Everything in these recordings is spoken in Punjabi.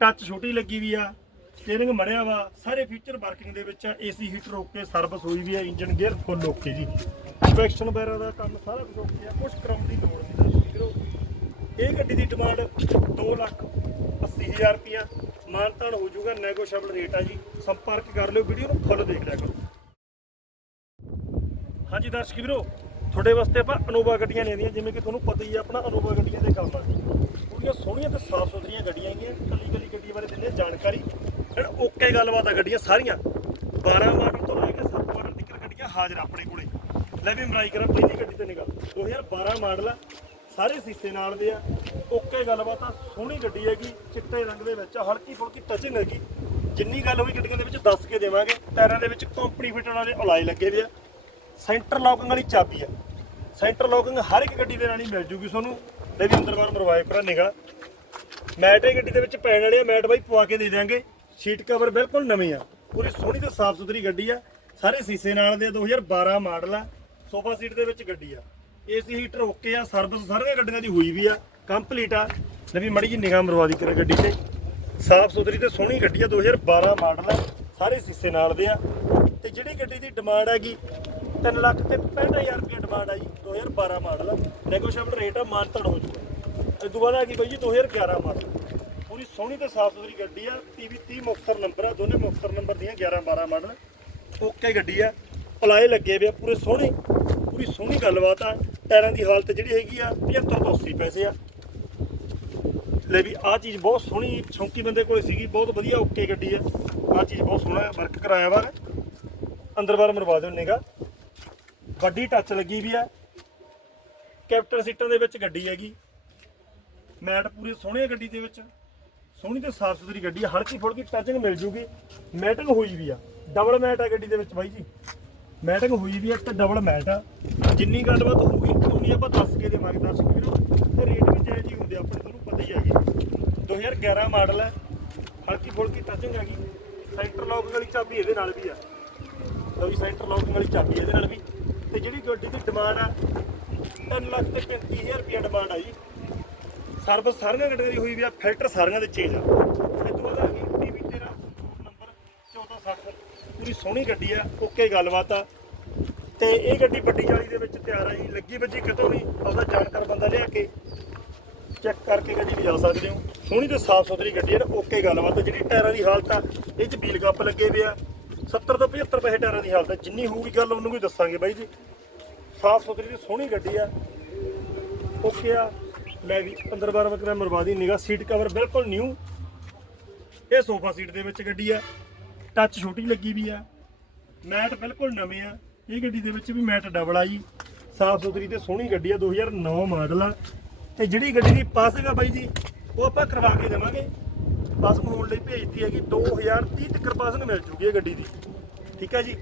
ਟੱਚ ਛੋਟੀ ਲੱਗੀ ਵੀ ਆ ਸਟੀਅਰਿੰਗ ਮੜਿਆ ਵਾ, ਸਾਰੇ ਫੀਚਰ ਵਰਕਿੰਗ ਦੇ ਵਿੱਚ ਆ ਏਸੀ ਹੀਟਰ ਓਕੇ ਸਰਵਿਸ ਹੋਈ ਵੀ ਆ ਇੰਜਨ ਗੇਅਰ ਫੁੱਲ ਓਕੇ ਜੀ। ਇੰਸਪੈਕਸ਼ਨ ਵਗੈਰਾ ਦਾ ਕੰਮ ਸਾਰਾ ਕੁਝ ਓਕੇ ਆ ਕੁਝ ਕਰਾਉਣ ਦੀ ਲੋੜ ਨਹੀਂ ਦਰਸ਼ਕ ਵੀਰੋ ਇਹ ਗੱਡੀ ਦੀ ਡਿਮਾਂਡ 2 ਲੱਖ 80000 ਰੁਪਿਆ ਮਾਨਤਾਨ ਹੋ ਜਾਊਗਾ ਨੈਗੋਸ਼ੀਏਬਲ ਰੇਟ ਆ ਜੀ। ਸੰਪਰਕ ਕਰ ਲਿਓ ਵੀਡੀਓ ਨੂੰ ਫੁੱਲ ਦੇਖ ਲਿਆ ਕਰੋ। ਹਾਂਜੀ, ਦਰਸ਼ਕ ਵੀਰੋ, ਤੁਹਾਡੇ ਵਾਸਤੇ ਆਪਾਂ ਅਨੋਵਾ ਗੱਡੀਆਂ ਲੈਂਦੀਆਂ ਜਿਵੇਂ ਕਿ ਤੁਹਾਨੂੰ ਪਤਾ ਹੀ ਆ, ਆਪਣਾ ਅਨੋਵਾ ਗੱਡੀਆਂ ਦੇ ਕੰਮ ਆ। ਪੂਰੀਆਂ ਸੋਹਣੀਆਂ ਤੇ ਸਾਫ਼ ਸੁਥਰੀਆਂ ਗੱਡੀਆਂ ਹੈਗੀਆਂ ਕੱਲੀ ਕੱਲੀ ਗੱਡੀ ਬਾਰੇ ਦਿੰਦੇ ਜਾਣਕਾਰੀ। ਐਂਡ ਓਕੇ ਗੱਲਬਾਤ ਆ ਗੱਡੀਆਂ ਸਾਰੀਆਂ। 12 ਮਾਡਲ ਤੋਂ ਲੈ ਕੇ 7 ਮਾਡਲ ਤੱਕ ਗੱਡੀਆਂ ਹਾਜ਼ਰ ਆਪਣੇ ਕੋਲੇ। ਲੈ ਵੀ ਮਰਾਈ ਕਰਾਂ ਪਹਿਲੀ ਗੱਡੀ ਤੇ ਨਿਗਾਹ। 2012 ਮਾਡਲ ਆ ਸਾਰੇ ਸੀਸੇ ਨਾਲ ਦੇ ਆ। ਓਕੇ ਗੱਲਬਾਤ ਆ ਸੋਹਣੀ ਗੱਡੀ ਹੈਗੀ ਚਿੱਟੇ ਰੰਗ ਦੇ ਵਿੱਚ ਆ, ਹਲਕੀ ਫੁਲਕੀ ਟਚਿੰਗ ਹੈਗੀ। ਜਿੰਨੀ ਗੱਲ ਹੋਈ ਗੱਡੀਆਂ ਦੇ ਵਿੱਚ ਦੱਸ ਕੇ ਦੇਵਾਂਗੇ। ਟਾਇਰਾਂ ਦੇ ਵਿੱਚ ਕੰਪਨੀ ਫਿਟਣ ਵਾਲੇ ਅਲਾਈ ਲੱਗੇ ਹੋਏ ਆ। ਸੈਂਟਰ ਲੌਕਿੰਗ ਵਾਲੀ ਚਾਬੀ ਆ। ਸੈਂਟਰ ਲੌਕਿੰਗ ਹਰ ਇੱਕ ਗੱਡੀ ਦੇ ਨਾਲ ਹੀ ਮਿਲ ਜੂਗੀ ਤੁਹਾਨੂੰ। ਲੈ ਵੀ ਅੰਦਰ ਬਾਹਰ ਮਰਵਾਏ ਭਰਾ ਨਿਗਾ ਮੈਟ ਇਹ ਗੱਡੀ ਦੇ ਵਿੱਚ ਪੈਣ ਵਾਲੇ ਆ ਮੈਟ ਬਾਈ ਪਵਾ ਕੇ ਦੇ ਦਿਆਂਗੇ। ਸ਼ੀਟ ਕਵਰ ਬਿਲਕੁਲ ਨਵੇਂ ਆ। ਪੂਰੀ ਸੋਹਣੀ ਤੇ ਸਾਫ਼ ਸੁਥਰੀ ਗੱਡੀ ਆ। ਸਾਰੇ ਸੀਸੇ ਨਾਲ ਦੇ ਆ, 2012 ਮਾਡਲ ਆ। ਸੋਫਾ ਸੀਟ ਦੇ ਵਿੱਚ ਗੱਡੀ ਆ। ਏਸੀ ਹੀਟਰ ਓਕੇ ਆ ਸਰਵਿਸ ਸਾਰੀਆਂ ਗੱਡੀਆਂ ਦੀ ਹੋਈ ਵੀ ਆ। ਕੰਪਲੀਟ ਆ। ਨਵੀਂ ਵੀ ਮੜੀ ਜੀ ਨਿਗਾਹ ਮਰਵਾ ਦੀ ਕਰਾ ਗੱਡੀ ਤੇ। ਸਾਫ਼ ਸੁਥਰੀ ਤੇ ਸੋਹਣੀ ਗੱਡੀ ਆ 2012 ਮਾਡਲ ਆ। ਸਾਰੇ ਸੀਸੇ ਨਾਲ ਦੇ ਆ। ਤੇ ਜਿਹੜੀ ਗੱਡੀ ਦੀ ਡਿਮਾਂਡ ਹੈਗੀ 3 ਲੱਖ ਤੇ 65000 ਰੁਪਏ ਡਿਮਾਂਡ ਆ ਜੀ 2012 ਮਾਡਲ ਨੈਗੋਸ਼ੀਏਬਲ ਰੇਟ ਆ ਮਾਨਤਨ ਹੋ ਜੂਗਾ। ਇਸ ਤੋਂ ਬਾਅਦ ਆ ਗਈ ਬਾਈ ਜੀ 2011 ਮਾਡਲ। ਪੂਰੀ ਸੋਹਣੀ ਤੇ ਸਾਫ਼ ਸੁਥਰੀ ਗੱਡੀ ਆ ਪੀਵੀ 30 ਮੁਕਤਸਰ ਨੰਬਰ ਆ, ਦੋਨੇ ਮੁਕਤਸਰ ਨੰਬਰ ਦੀਆਂ 11 12 ਮਾਡਲ। ਓਕੇ ਗੱਡੀ ਆ, ਪਲਾਏ ਲੱਗੇ ਵੇ ਆ, ਪੂਰੇ ਸੋਹਣੇ, ਪੂਰੀ ਸੋਹਣੀ ਗੱਲਬਾਤ ਆ। ਟਾਇਰਾਂ ਦੀ ਹਾਲਤ ਜਿਹੜੀ ਹੈਗੀ ਆ 75 ਤੋਂ 80 ਪੈਸੇ ਆ। ਲੈ ਵੀ ਆ ਚੀਜ਼ ਬਹੁਤ ਸੋਹਣੀ, ਸ਼ੌਂਕੀ ਬੰਦੇ ਕੋਲੇ ਸੀਗੀ, ਬਹੁਤ ਵਧੀਆ, ਓਕੇ ਗੱਡੀ ਆ। ਆ ਚੀਜ਼ ਬਹੁਤ ਸੋਹਣਾ ਵਰਕ ਕਰਾਇਆ ਵਾ। ਅੰਦਰ ਬਾਹਰ ਮਰਵਾ ਦਿਓ ਨਿਗਾ ਵੱਡੀ ਟੱਚ ਲੱਗੀ ਵੀ ਆ। ਕੈਪਟਨ ਸੀਟਾਂ ਦੇ ਵਿੱਚ ਗੱਡੀ ਹੈਗੀ। ਮੈਟ ਪੂਰੀ ਸੋਹਣੀ ਆ ਗੱਡੀ ਦੇ ਵਿੱਚ। ਸੋਹਣੀ ਤੇ ਸਾਫ਼ ਸੁਥਰੀ ਗੱਡੀ ਆ। ਹਲਕੀ ਫੁਲਕੀ ਟੱਚਿੰਗ ਮਿਲ ਜੂਗੀ। ਮੈਟਿੰਗ ਹੋਈ ਵੀ ਆ। ਡਬਲ ਮੈਟ ਆ ਗੱਡੀ ਦੇ ਵਿੱਚ ਬਾਈ ਜੀ। ਮੈਟਿੰਗ ਹੋਈ ਵੀ ਆ ਤੇ ਡਬਲ ਮੈਟ ਆ। ਜਿੰਨੀ ਗੱਲਬਾਤ ਹੋਊਗੀ ਉਨੀ ਆਪਾਂ ਦੱਸ ਕੇ ਦੇਵਾਂਗੇ ਦਰਸ਼ਕ ਵੀਰੋ। ਤੇ ਰੇਟ ਵੀ ਜਾਇਜ਼ ਹੀ ਹੁੰਦੇ ਆ, ਆਪਣੇ ਤੁਹਾਨੂੰ ਪਤਾ ਹੀ ਹੈਗੀ 2011 ਮਾਡਲ ਹੈ ਹਲਕੀ ਫੁਲਕੀ ਟੱਚਿੰਗ ਹੈਗੀ। ਸੈਂਟਰ ਲੌਕ ਵਾਲੀ ਚਾਬੀ ਇਹਦੇ ਨਾਲ ਵੀ ਆ। ਲਓ ਜੀ, ਸੈਂਟਰ ਲੌਕਿੰਗ ਵਾਲੀ ਚਾਬੀ ਇਹਦੇ ਨਾਲ ਵੀ। ਤੇ ਜਿਹੜੀ ਗੱਡੀ ਦੀ ਡਿਮਾਂਡ ਆ 3 ਲੱਖ ਤੇ 35000 ਰੁਪਏ ਡਿਮਾਂਡ ਆ ਜੀ। ਸਰਵਿਸ ਸਾਰੀਆਂ ਗੱਡੀਆਂ ਦੀ ਹੋਈ ਵੀ ਆ ਫਿਲਟਰ ਸਾਰੀਆਂ ਦੇ ਚੇਂਜ ਆ। ਇਹ ਤੋਂ ਬਾਅਦ ਆ ਗਈ ਟੀਵੀ 13 ਨੰਬਰ 1460 ਪੂਰੀ ਸੋਹਣੀ ਗੱਡੀ ਆ, ਓਕੇ ਗੱਲਬਾਤ ਆ। ਤੇ ਇਹ ਗੱਡੀ ਵੱਡੀ ਜਾਲੀ ਦੇ ਵਿੱਚ ਤਿਆਰ ਆ ਜੀ, ਲੱਗੀ ਵੱਜੀ ਕਿਤੋਂ ਨਹੀਂ ਆਪਦਾ ਜਾਣਕਾਰ ਬੰਦਾ ਲਿਆ ਕੇ ਚੈੱਕ ਕਰਕੇ ਗੱਡੀ ਲਿਜਾ ਸਕਦੇ ਹੋ। ਸੋਹਣੀ ਤੇ ਸਾਫ਼ ਸੁਥਰੀ ਗੱਡੀ ਹੈ ਓਕੇ ਗੱਲਬਾਤ ਆ। ਜਿਹੜੀ ਟਾਇਰਾਂ ਦੀ ਹਾਲਤ ਆ, ਇਹ ਚ ਵੀਲ ਕੱਪ ਲੱਗੇ ਹੋਏ ਆ। 70 ਤੋਂ 75 ਪੈਸੇ ਟਾਇਰਾਂ ਦੀ ਹਾਲਤ ਹੈ। ਜਿੰਨੀ ਹੋਊਗੀ ਗੱਲ, ਉਹਨੂੰ ਵੀ ਦੱਸਾਂਗੇ ਬਾਈ ਜੀ। ਸਾਫ਼ ਸੁਥਰੀ ਤੇ ਸੋਹਣੀ ਗੱਡੀ ਆ। ਓਕੇ ਆ। ਲੈ ਵੀ ਅੰਦਰ ਬਾਰ ਵਕਰਾ ਮਰਵਾ ਦੀ ਨਿਗਾ ਸੀਟ ਕਵਰ ਬਿਲਕੁਲ ਨਿਊ ਇਹ ਸੋਫਾ ਸੀਟ ਦੇ ਵਿੱਚ ਗੱਡੀ ਆ। ਟੱਚ ਛੋਟੀ ਲੱਗੀ ਵੀ ਆ। ਮੈਟ ਬਿਲਕੁਲ ਨਵੇਂ ਆ। ਇਹ ਗੱਡੀ ਦੇ ਵਿੱਚ ਵੀ ਮੈਟ ਡਬਲ ਆ ਜੀ। ਸਾਫ਼ ਸੁਥਰੀ ਤੇ ਸੋਹਣੀ ਗੱਡੀ ਆ 2009 ਮਾਡਲ ਆ। ਤੇ ਜਿਹੜੀ ਗੱਡੀ ਦੀ ਪਾਸਿੰਗ ਆ ਬਾਈ ਜੀ, ਉਹ ਆਪਾਂ ਕਰਵਾ ਕੇ ਦੇਵਾਂਗੇ। ਪਾਸਿੰਗ ਹੋਣ ਲਈ ਭੇਜਤੀ ਹੈਗੀ 2030 ਤੱਕ ਨੂੰ ਮਿਲ ਜੂਗੀ ਇਹ ਗੱਡੀ ਦੀ। ਠੀਕ ਹੈ ਜੀ?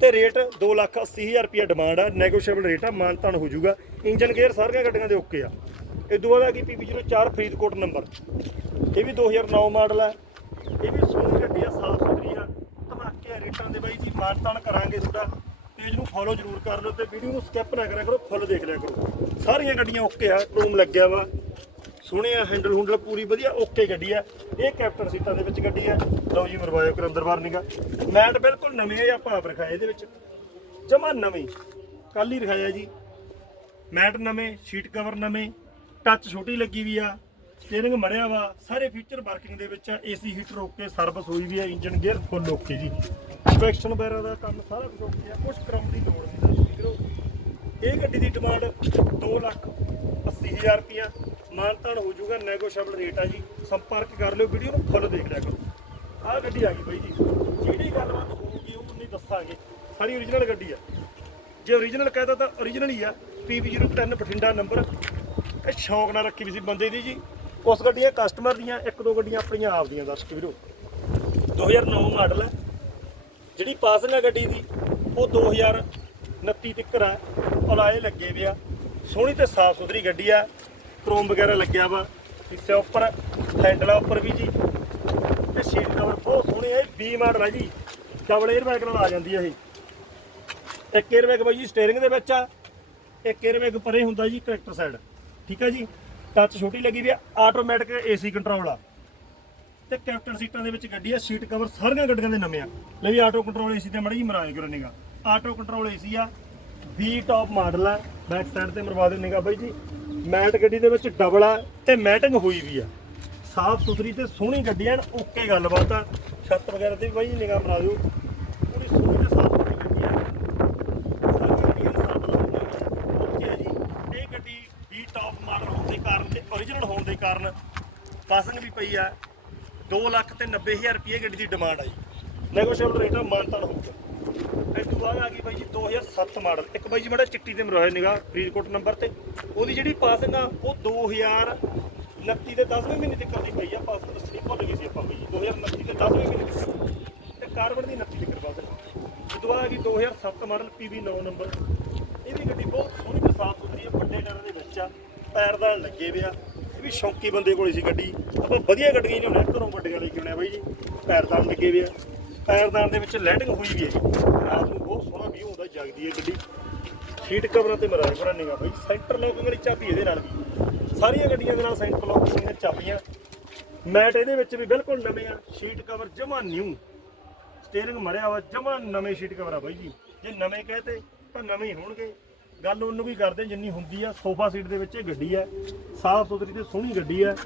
ਤੇ ਰੇਟ 280000 ਰੁਪਏ ਡਿਮਾਂਡ ਆ ਨੈਗੋਸ਼ੀਏਬਲ ਰੇਟ ਆ ਮਾਨਤਾਨ ਹੋ ਜਾਊਗਾ ਇੰਜਨ ਗੇਅਰ ਸਾਰੀਆਂ ਗੱਡੀਆਂ ਦੇ ਓਕੇ ਆ। ਇਹ ਤੋਂ ਬਾਅਦ ਆ ਗਈ PB04 ਫਰੀਦਕੋਟ ਨੰਬਰ ਇਹ ਵੀ 2009 ਮਾਡਲ ਆ। ਇਹ ਵੀ ਸੋਹਣੀ ਗੱਡੀ ਆ, ਸਾਫ਼ ਸੁਥਰੀ ਆ। ਧਮਾਕੇ ਰੇਟਾਂ ਦੇ ਬਾਈ ਜੀ ਮਾਨਤਾਨ ਕਰਾਂਗੇ ਤੁਹਾਡਾ। ਪੇਜ ਨੂੰ ਫੋਲੋ ਜ਼ਰੂਰ ਕਰ ਲਓ ਤੇ ਵੀਡੀਓ ਨੂੰ ਸਕਿਪ ਨਾ ਕਰਿਆ ਕਰੋ ਫੁੱਲ ਦੇਖ ਲਿਆ ਕਰੋ। ਸਾਰੀਆਂ ਗੱਡੀਆਂ ਓਕੇ ਆ ਕ੍ਰੋਮ ਲੱਗਿਆ ਵਾ। ਸੋਹਣੇ ਹੈਂਡਲ ਹੁੰਡਲ ਪੂਰੀ ਵਧੀਆ ਓਕੇ ਗੱਡੀ ਆ। ਇਹ ਕੈਪਟਨ ਸੀਟਾਂ ਦੇ ਵਿੱਚ ਗੱਡੀ ਆ। ਲਓ ਜੀ, ਮਰਵਾਇਓ ਕਰ ਅੰਦਰ ਬਾਹਰ ਨਿਗਾ ਮੈਟ ਬਿਲਕੁਲ ਨਵੇਂ ਆ ਜਾਂ ਭਾਪ ਰਖਾਏ ਇਹਦੇ ਵਿੱਚ। ਜਮਾ ਨਵੇਂ। ਕੱਲ ਹੀ ਰਖਾਇਆ ਜੀ। ਮੈਟ ਨਵੇਂ, ਸ਼ੀਟ ਕਵਰ ਨਵੇਂ ਟੱਚ ਛੋਟੀ ਲੱਗੀ ਵੀ ਆ ਸਟੀਅਰਿੰਗ ਮੜਿਆ ਵਾ, ਸਾਰੇ ਫੀਚਰ ਵਰਕਿੰਗ ਦੇ ਵਿੱਚ ਆ ਏਸੀ ਹੀਟਰ ਓਕੇ ਸਰਵਿਸ ਹੋਈ ਵੀ ਆ ਇੰਜਨ ਗੇਅਰ ਫੁੱਲ ਓਕੇ ਜੀ। ਇੰਸਪੈਕਸ਼ਨ ਵਗੈਰਾ ਦਾ ਕੰਮ ਸਾਰਾ ਕੁਝ ਓਕੇ ਆ ਕੁਝ ਕਰਾਉਣ ਦੀ ਲੋੜ ਨਹੀਂ ਵੀਰੋ ਇਹ ਗੱਡੀ ਦੀ ਡਿਮਾਂਡ 2 ਲੱਖ 80000 ਰੁਪਿਆ ਮਾਨਤਾਨ ਹੋ ਜਾਊਗਾ ਨੈਗੋਸ਼ੀਏਬਲ ਰੇਟ ਆ ਜੀ। ਸੰਪਰਕ ਕਰ ਲਿਓ, ਵੀਡੀਓ ਨੂੰ ਫੁੱਲ ਦੇਖ ਲਿਆ ਕਰੋ। ਆਹ ਗੱਡੀ ਆ ਗਈ ਬਾਈ ਜੀ। ਜਿਹੜੀ ਗੱਲਬਾਤ ਹੋਊਗੀ, ਉਹ ਨਹੀਂ ਦੱਸਾਂਗੇ। ਸਾਰੀ ਓਰੀਜਨਲ ਗੱਡੀ ਆ। ਜੇ ਓਰੀਜਨਲ ਕਹਦਾ ਤਾਂ ਓਰੀਜਨਲ ਹੀ ਆ। PB03 ਬਠਿੰਡਾ ਨੰਬਰ ਇਹ ਸ਼ੌਂਕ ਨਾਲ ਰੱਖੀ ਵੀ ਸੀ ਬੰਦੇ ਦੀ ਜੀ। ਕੁਛ ਗੱਡੀਆਂ ਕਸਟਮਰ ਦੀਆਂ, ਇੱਕ ਦੋ ਗੱਡੀਆਂ ਆਪਣੀਆਂ ਆਪ ਦੀਆਂ ਦਰਸ਼ਕ ਵੀਰੋ। 2009 ਮਾਡਲ ਹੈ ਜਿਹੜੀ ਪਾਸਿੰਗ ਹੈ ਗੱਡੀ ਦੀ, ਉਹ 2029 ਤੱਕ ਆ। ਅਲਾਏ ਲੱਗੇ ਵੇ ਸੋਹਣੀ ਤੇ ਸਾਫ਼ ਸੁਥਰੀ ਗੱਡੀ ਆ। ਕ੍ਰੋਮ ਵਗੈਰਾ ਲੱਗਿਆ ਵਾ। ਇਸੇ ਉੱਪਰ ਹੈਂਡਲਾਂ ਉੱਪਰ ਵੀ ਜੀ। ਤੇ ਸ਼ੀਟ ਕਵਰ ਬਹੁਤ ਸੋਹਣੇ ਆ ਬੀ ਮਾਡਲ ਆ ਜੀ। ਡਬਲ 에ਅਰ ਬੈਗ ਨਾਲ ਆ ਜਾਂਦੀ ਆ ਇਹ। ਇੱਕ 에ਅਰ ਬੈਗ ਬਾਈ ਜੀ ਸਟੀਅਰਿੰਗ ਦੇ ਵਿੱਚ ਆ। ਇੱਕ 에ਅਰ ਬੈਗ ਪਰੇ ਹੁੰਦਾ ਜੀ ਕਰੈਕਟਰ ਸਾਈਡ ਠੀਕ ਆ ਜੀ? ਟੱਚ ਛੋਟੀ ਲੱਗੀ ਵੀ ਆ ਆਟੋਮੈਟਿਕ ਏਸੀ ਕੰਟਰੋਲ ਆ। ਤੇ ਕੈਪਟਨ ਸੀਟਾਂ ਦੇ ਵਿੱਚ ਗੱਡੀ ਆ ਸੀਟ ਕਵਰ ਸਾਰੀਆਂ ਗੱਡੀਆਂ ਦੇ ਨਵੇਂ ਆ। ਲੈ ਵੀ ਆਟੋ ਕੰਟਰੋਲ ਏਸੀ ਤੇ ਮੜੀ ਮਰਾਇਆ ਕਰੋ ਨਿਗਾ। ਆਟੋ ਕੰਟਰੋਲ ਏਸੀ ਆ। ਵੀ ਟੌਪ ਮਾਡਲ ਹੈ ਬੈਕ ਸਾਈਡ ਤੇ ਮਰਵਾ ਦਿੰਨੇਗਾ ਬਾਈ ਜੀ। ਮੈਟ ਗੱਡੀ ਦੇ ਵਿੱਚ ਡਬਲ ਆ ਤੇ ਮੈਟਿੰਗ ਹੋਈ ਵੀ ਆ। ਸਾਫ਼ ਸੁਥਰੀ ਤੇ ਸੋਹਣੀ ਗੱਡੀ ਐਨ ਓਕੇ ਗੱਲਬਾਤ ਆ। ਛੱਤ ਵਗੈਰਾ ਤੇ ਵੀ ਬਾਈ ਨਿਗਾਹ ਮਰਾ ਦਿਓ। ਪੂਰੀ ਸੋਹਣੀ ਤੇ ਸਾਫ਼ ਸੁਥਰੀ ਗੱਡੀ ਆ। ਸਾਰੀ ਗੱਡੀਆਂ ਦੇ ਸਾਫ਼ ਓਕੇ ਆ ਜੀ। ਇਹ ਗੱਡੀ ਵੀ ਟੌਪ ਮਾਡਲ ਹੋਣ ਦੇ ਕਾਰਨ ਤੇ origignal ਹੋਣ ਦੇ ਕਾਰਨ ਪਾਸਿੰਗ ਵੀ ਪਈ ਆ। 2 ਲੱਖ ਤੇ 90000 ਰੁਪਏ ਗੱਡੀ ਦੀ ਡਿਮਾਂਡ ਆਈ ਨੈਗੋਸ਼ੀਏਬਲ ਰੇਟ ਆ, ਮਾਨਤਾਨ ਹੋਊਗਾ। ਇਸ ਤੋਂ ਬਾਅਦ ਆ ਗਈ ਬਾਈ ਜੀ 2007 ਮਾਡਲ। ਇੱਕ ਬਾਈ ਜੀ, ਮਾੜਾ ਚਿੱਟੀ ਤੇ ਮਰਵਾਏ ਨਿਗਾ ਫਰੀਦਕੋਟ ਨੰਬਰ ਤੇ। ਉਹਦੀ ਜਿਹੜੀ ਪਾਸਿੰਗ ਆ, ਉਹ 2029 ਦੇ 10ਵੇਂ ਮਹੀਨੇ ਤੱਕ ਦੀ ਪਈ ਆ। ਪਾਸਿੰਗ ਦੱਸਣੀ ਭੁੱਲ ਗਏ ਸੀ ਆਪਾਂ ਬਾਈ ਜੀ 2029 ਦੇ 10ਵੇਂ ਮਹੀਨੇ ਤੱਕ ਤੇ ਕਾਰਬਨ ਦੀ 29 ਤੱਕ ਪਾਸਿੰਗ ਇਸ ਤੋਂ ਬਾਅਦ ਆ ਗਈ 2007 ਮਾਡਲ PV 9 ਨੰਬਰ। ਇਹ ਵੀ ਗੱਡੀ ਬਹੁਤ ਸੋਹਣੀ ਤੇ ਸਾਫ਼ ਸੁਥਰੀ ਆ, ਵੱਡੇ ਟਾਇਰਾਂ ਦੇ ਵਿੱਚ ਆ ਪੈਰਦਾਨ ਲੱਗੇ ਵੇ ਇਹ ਵੀ ਸ਼ੌਂਕੀ ਬੰਦੇ ਕੋਲੇ ਸੀ ਗੱਡੀ। ਆਪਾਂ ਵਧੀਆ ਗੱਡੀਆਂ ਨਹੀਂ ਹੁੰਦੀਆਂ ਘਰੋਂ ਗੱਡੀਆਂ ਲੈ ਕੇ ਆਉਣੇ ਬਾਈ ਜੀ? ਪੈਰਦਾਨ ਲੱਗੇ ਵੇ ਪੈਰਦਾਨ ਦੇ ਵਿੱਚ ਲੈਂਡਿੰਗ ਹੋਈ ਵੀ ਹੈ ਰਾਤ ਨੂੰ ਬਹੁਤ ਸੋਹਣਾ ਵਿਊ ਹੁੰਦਾ, ਜਗਦੀ ਹੈ ਗੱਡੀ। ਸੀਟ ਕਵਰਾਂ ਤੇ ਮਰਾਜ ਭਰਨੇਗਾ ਬਾਈ। ਸੈਂਟਰ ਲੌਕਿੰਗ ਵਾਲੀ ਚਾਬੀ ਇਹਦੇ ਨਾਲ ਵੀ। ਸਾਰੀਆਂ ਗੱਡੀਆਂ ਦੇ ਨਾਲ ਸੈਂਟਰ ਲੌਕਿੰਗ ਦੀਆਂ ਚਾਬੀਆਂ। ਮੈਟ ਇਹਦੇ ਵਿੱਚ ਵੀ ਬਿਲਕੁਲ ਨਵੇਂ ਆ। ਸੀਟ ਕਵਰ ਜਮਾ ਨਿਊ ਸਟੀਅਰਿੰਗ ਮਰਿਆ ਵਾ ਜਮਾ ਨਵੇਂ ਸੀਟ ਕਵਰ ਆ ਬਾਈ ਜੀ। ਜੇ ਨਵੇਂ ਕਹਤੇ, ਤਾਂ ਨਵੇਂ ਹੀ ਹੋਣਗੇ। ਗੱਲ ਉਹਨੂੰ ਵੀ ਕਰਦੇ ਜਿੰਨੀ ਹੁੰਦੀ ਆ। ਸੋਫਾ ਸੀਟ ਦੇ ਵਿੱਚ ਇਹ ਗੱਡੀ ਆ। ਸਾਫ਼ ਸੁਥਰੀ ਤੇ ਸੋਹਣੀ ਗੱਡੀ ਆ।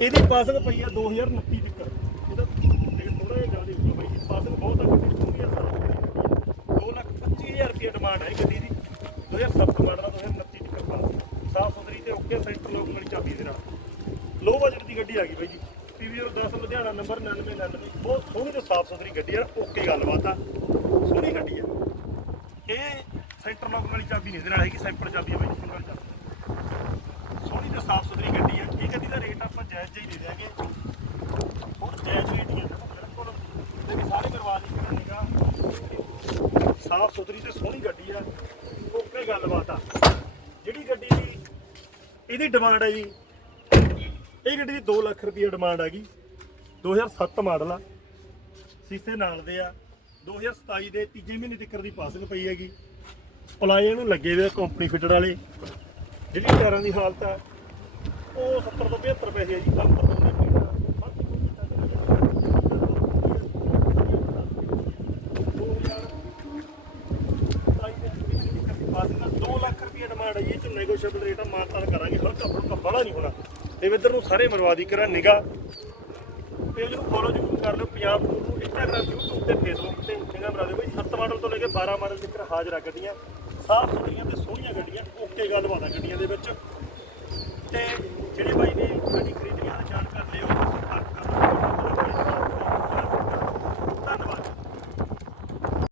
ਇਹਦੀ ਪਾਸਿੰਗ ਪਈ ਆ 2029 ਤੱਕ ਇਹਦਾ ਰੇਟ ਥੋੜਾ ਜਿਹਾ ਜ਼ਿਆਦਾ ਹੋਊਗਾ ਬਾਈ ਜੀ ਪਾਸਿੰਗ ਬਹੁਤ ਆ ਗੱਡੀ ਸੋਹਣੀ ਆ ਸਾਫ਼ 2 ਲੱਖ 25000 ਰੁਪਏ ਡਿਮਾਂਡ ਹੈ ਗੱਡੀ ਦੀ। 2007 ਮਾਡਲ ਆ 2029 ਤੱਕ ਪਾਸ ਸਾਫ਼ ਸੁਥਰੀ ਤੇ ਓਕੇ ਸੈਂਟਰ ਲੋਕ ਮੇਰੀ ਚਾਬੀ ਦੇ ਨਾਲ। ਲੋ ਬਜਟ ਦੀ ਗੱਡੀ ਆ ਗਈ ਬਾਈ ਜੀ। ਪੀਵੀਆਰ 10 ਲੁਧਿਆਣਾ ਨੰਬਰ 9999 ਬਹੁਤ ਸੋਹਣੀ ਤੇ ਸਾਫ਼ ਸੁਥਰੀ ਗੱਡੀ ਆ ਓਕੇ ਗੱਲਬਾਤ ਆ। ਸੋਹਣੀ ਗੱਡੀ ਆ। ਇਹ ਸੈਂਟਰ ਲੌਕ ਵਾਲੀ ਚਾਬੀ ਨਹੀਂ ਇਹਦੇ ਨਾਲ ਹੈਗੀ, ਸੈਂਪਲ ਚਾਬੀ ਆ ਬਾਈ ਸਿੰਗਲ ਚਾਬੀ। ਸੋਹਣੀ ਤੇ ਸਾਫ਼ ਸੁਥਰੀ ਗੱਡੀ ਆ। ਇਹ ਗੱਡੀ ਦਾ ਰੇਟ ਆਪਾਂ ਜਾਇਜ਼ ਜਿਹਾ ਹੀ ਦੇ ਦਿਆਂਗੇ। ਹੁਣ ਜਾਇਜ਼ ਰੇਟ ਹੀ ਆ ਬਿਲਕੁਲ ਤੇ ਵੀ ਸਾਰੇ ਕਰਵਾ ਲਈ ਕਰਨੇਗਾ ਸਾਫ਼ ਸੁਥਰੀ ਤੇ ਸੋਹਣੀ ਗੱਡੀ ਆ, ਓਕੇ ਗੱਲਬਾਤ ਆ। ਜਿਹੜੀ ਗੱਡੀ ਦੀ ਇਹਦੀ ਡਿਮਾਂਡ ਹੈ ਜੀ, ਇਹ ਗੱਡੀ ਦੀ 2 ਲੱਖ ਰੁਪਏ ਡਿਮਾਂਡ ਹੈਗੀ 2007 ਮਾਡਲ ਆ, ਸੀਸੇ ਨਾਲ ਦੇ ਆ 2027 ਦੇ ਤੀਜੇ ਮਹੀਨੇ ਤੱਕ ਦੀ ਪਾਸਿੰਗ ਪਈ ਹੈਗੀ। ਪਲਾਏ ਨੂੰ ਲੱਗੇ ਹੋਏ ਕੰਪਨੀ ਫਿਟਡ ਵਾਲੇ। ਜਿਹੜੀ ਟਾਇਰਾਂ ਦੀ ਹਾਲਤ ਆ, ਉਹ 70 ਤੋਂ 75 ਪੈਸੇ ਆ ਜੀ ਕੰਮ ਦੋ ਲੱਖ ਰੁਪਏ ਡਿਮਾਂਡ ਹੈ ਜੀ, ਇਹ ਚ ਨੈਗੋਸ਼ੀਏਬਲ ਰੇਟ ਆ ਮਾਨਤਾਨ ਕਰਾਂਗੇ ਹਲਕਾ ਫੁਲਕਾ ਬੜਾ ਨਹੀਂ ਹੋਣਾ। ਤੇ ਇੱਧਰ ਨੂੰ ਸਾਰੇ ਮਰਵਾਦੀ ਕਰਾਂ ਨਿਗਾ ਪੇਜ ਨੂੰ ਫੋਲੋ ਜ਼ਰੂਰ ਕਰ ਲਿਓ, ਪੰਜਾਬ ਨੂੰ ਇੰਸਟਾਗ੍ਰਾਮ YouTube ਤੇ Facebook ਤੇ ਚੰਗਾ ਬਰਾ ਦਿਓ। ਬਈ 7 ਮਾਡਲ ਤੋਂ ਲੈ ਕੇ 12 ਮਾਡਲ ਤੱਕ ਹਾਜ਼ਰ ਗੱਡੀਆਂ, ਸਾਫ਼ ਸੁਥਰੀਆਂ ਤੇ ਸੋਹਣੀਆਂ ਗੱਡੀਆਂ, ਓਕੇ ਗੱਲ ਆ ਗੱਡੀਆਂ ਦੇ ਵਿੱਚ। ਤੇ ਜਿਹੜੇ ਬਾਈ ਨੇ ਗੱਡੀ ਖਰੀਦਣੀ ਆ ਜਾਣਕਾਰੀ ਲਿਓ ਸੰਪਰਕ ਕਰ